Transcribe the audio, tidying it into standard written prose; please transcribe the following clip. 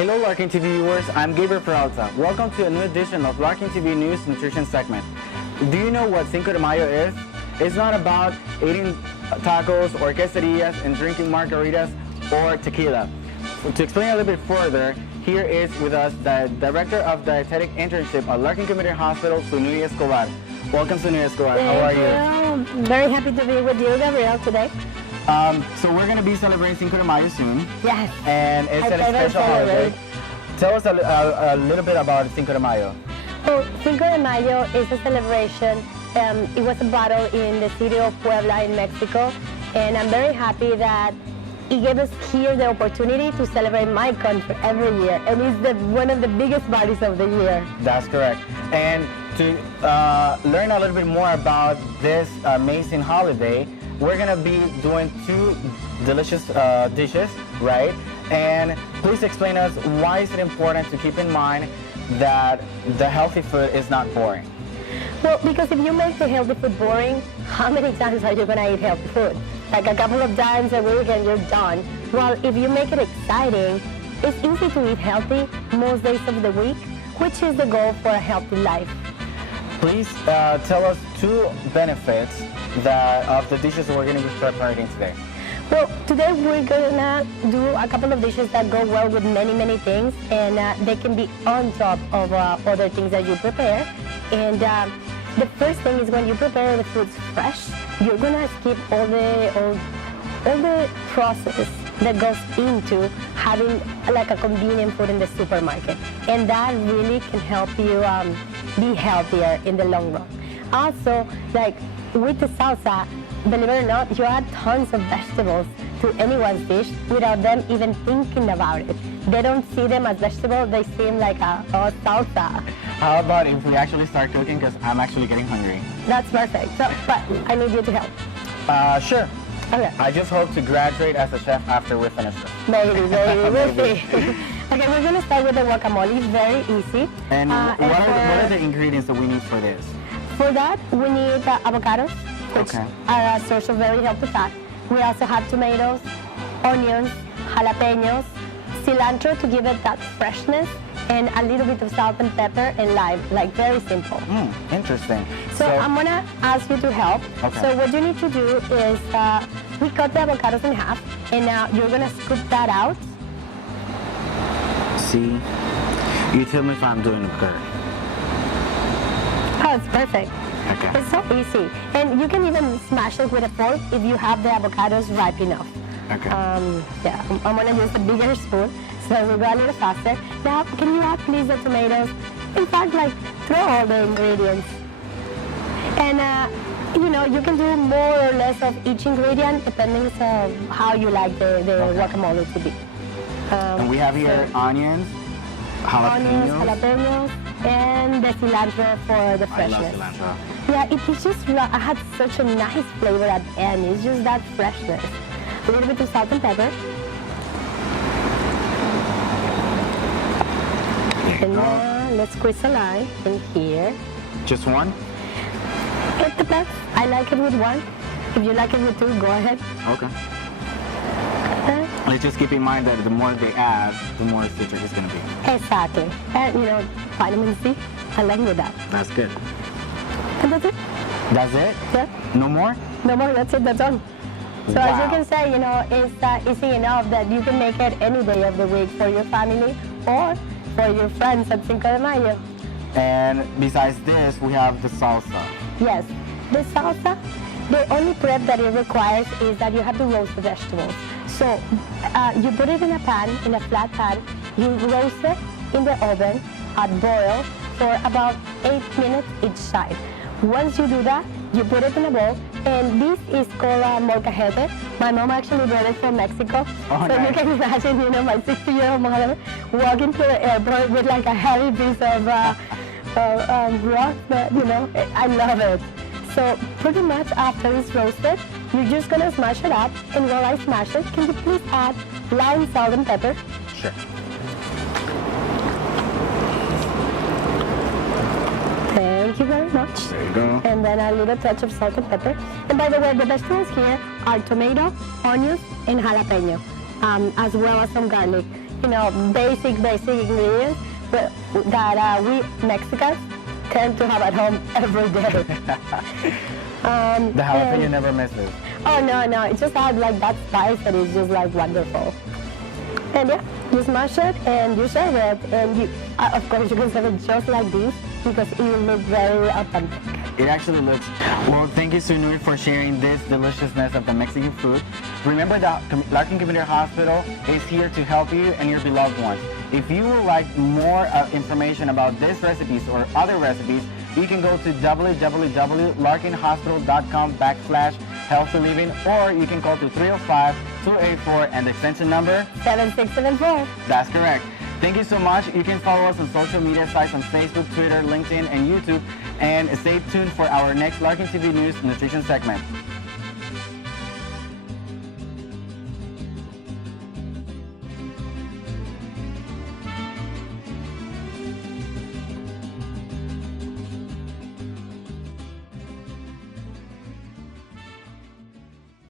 Hello LarkinTV viewers, I'm Gabriel Peralta. Welcome to a new edition of LarkinTV News Nutrition segment. Do you know what Cinco de Mayo is? It's not about eating tacos or quesadillas and drinking margaritas or tequila. To explain a little bit further, here is with us the Director of Dietetic Internship at Larkin Community Hospital, Su-Nui Escobar. Welcome, Su-Nui Escobar. How are you? Very happy to be with you, Gabriel, today. So we're going to be celebrating Cinco de Mayo soon. Yes. And it's a special holiday. Tell us a little bit about Cinco de Mayo. Well, Cinco de Mayo is a celebration. It was a battle in the city of Puebla in Mexico, and I'm very happy that it gave us here the opportunity to celebrate my country every year, and it's one of the biggest parties of the year. That's correct. And to learn a little bit more about this amazing holiday, we're gonna be doing two delicious dishes, right? And please explain us why is it important to keep in mind that the healthy food is not boring? Well, because if you make the healthy food boring, how many times are you gonna eat healthy food? Like a couple of times a week and you're done. Well, if you make it exciting, it's easy to eat healthy most days of the week, which is the goal for a healthy life. Please tell us two benefits of the dishes we're going to be preparing today. Well, today we're gonna do a couple of dishes that go well with many things, and they can be on top of other things that you prepare. And the first thing is when you prepare the foods fresh, you're gonna skip all the process that goes into having like a convenient food in the supermarket, and that really can help you be healthier in the long run. Also, like with the salsa, believe it or not, you add tons of vegetables to anyone's dish without them even thinking about it. They don't see them as vegetables, they see them like a salsa. How about if we actually start cooking, because I'm actually getting hungry. That's perfect. So, but I need you to help. Sure. Okay. I just hope to graduate as a chef after we finish this. Maybe, we'll see. Okay, we're going to start with the guacamole. It's very easy. And what are the ingredients that we need for this? For that, we need avocados, which are a source of very healthy fat. We also have tomatoes, onions, jalapenos, cilantro to give it that freshness, and a little bit of salt and pepper and lime, like very simple. Interesting. So I'm gonna ask you to help. Okay. So what you need to do is, we cut the avocados in half, and now you're gonna scoop that out. See, you tell me if I'm doing it good. Oh, it's perfect. Okay. It's so easy. And you can even smash it with a fork if you have the avocados ripe enough. Okay. Yeah, I'm gonna use a bigger spoon, so we'll go a little faster. Now, can you add please the tomatoes? In fact, like, throw all the ingredients. And, you know, you can do more or less of each ingredient depending on how you like the guacamole to be. And we have here onions, jalapenos, and the cilantro for the freshness. I love cilantro. Yeah, it's just, I had such a nice flavor at the end. It's just that freshness. A little bit of salt and pepper. And now let's squeeze a lime in here. Just one? It depends. I like it with one. If you like it with two, go ahead. Okay. Let's just keep in mind that the more they add, the more citric it's going to be. Exactly. And, you know, vitamin C, I like with that. That's good. And that's it. That's it? Yeah. No more? No more, that's it, that's all. So as you can say, you know, it's easy enough that you can make it any day of the week for your family or for your friends at Cinco de Mayo. And besides this, we have the salsa. Yes, the salsa, the only prep that it requires is that you have to roast the vegetables. So you put it in a pan, in a flat pan, you roast it in the oven at boil for about 8 minutes each side. Once you do that, you put it in a bowl, and this is called molcajete. My mom actually brought it from Mexico. Oh, so nice. you can imagine, you know, my 60-year-old mother walking to the airport with like a heavy piece of rock, but you know, I love it. So pretty much after it's roasted, you're just gonna smash it up, and while I smash it, can you please add lime, salt, and pepper? Sure. Thank you very much. There you go. And then a little touch of salt and pepper. And by the way, the vegetables here are tomato, onions, and jalapeno, as well as some garlic. basic ingredients that we Mexicans tend to have at home every day. The jalapeno never misses. Oh no, it just has like that spice that is just like wonderful. And yeah, you smash it and you serve it, and you, of course, you can serve it just like this because it will look very authentic. It actually looks. Well, thank you, Su-Nui, for sharing this deliciousness of the Mexican food. Remember that Larkin Community Hospital is here to help you and your beloved ones. If you would like more information about these recipes or other recipes, you can go to www.larkinhospital.com/healthy living, or you can call to 305-284 and the extension number 7674. That's correct. Thank you so much. You can follow us on social media sites on Facebook, Twitter, LinkedIn, and YouTube. And stay tuned for our next LarkinTV News Nutrition segment.